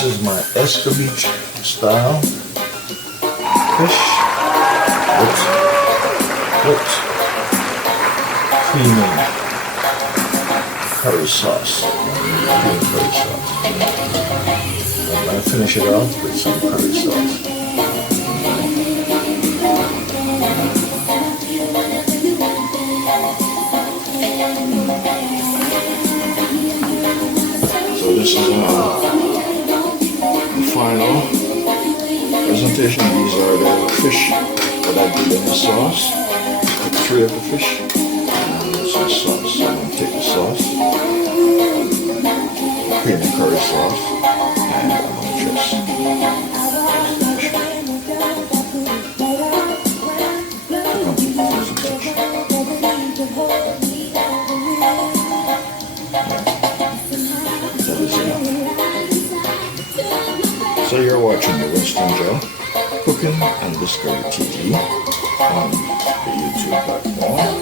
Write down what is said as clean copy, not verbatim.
This is my Escovitch style fish with creamy curry sauce. Creamy curry sauce. I'm going to finish it off with some curry sauce. So this is the final presentation. These are the fish that I did in the sauce. Took 3 of the fish. And this is sauce. So I'm going to take the sauce, creamy curry sauce, and I'm going to just So you're watching the Winston Joe Cooking and Discovery TV on the YouTube platform.